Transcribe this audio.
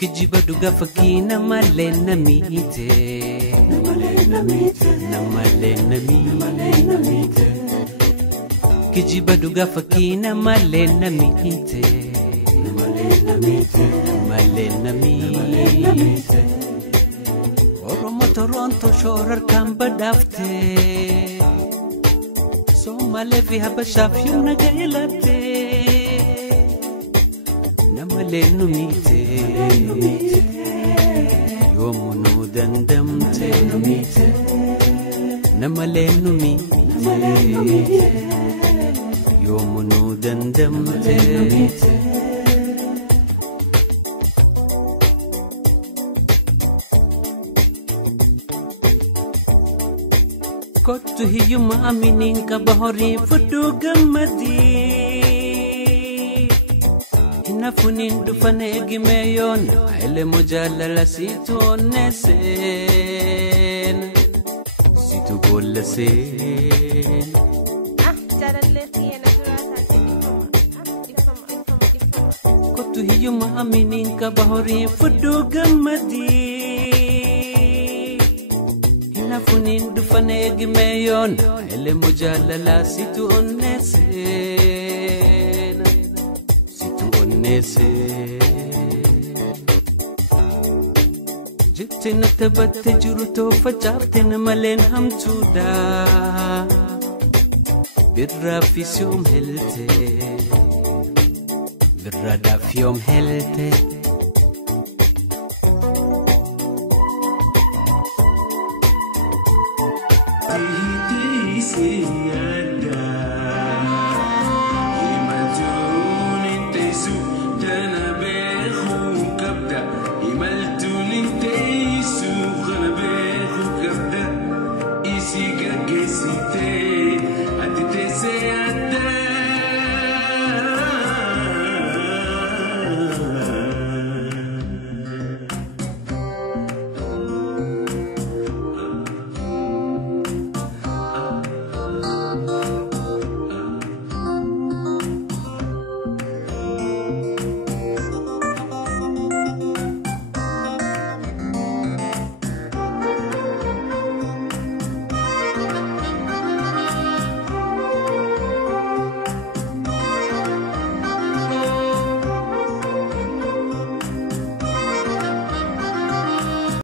Kijiba dhugaa fakkii namallee namiite. Kijiba dhugaa fakkii namallee namiite. Oromo Toronto shorar kan badafte. Somale fi habashaaf yuna gailate. Namallee numite. Yoomunu dandamte. Namallee numite. Yoomunu dandamte. Kottu hiyyuma aminiin qaba horii fudhu gammadi. Hinafuniin dhufan eegimeeyoon hayilemoo jaalala siitu onneeseen siitu boollaseen. Kottu hiyyuma aminiin qaba horii fudhu gammadi. Hinafuniin dhufan eegimeeyoon hayilemoo jaalala siitu onneeseen. Jettee na taphatte jiru toofa caafte namaleen hamtuudha. Birraafis yoom helte. Birraadhaaf yoom helte. Tiiti siyaa.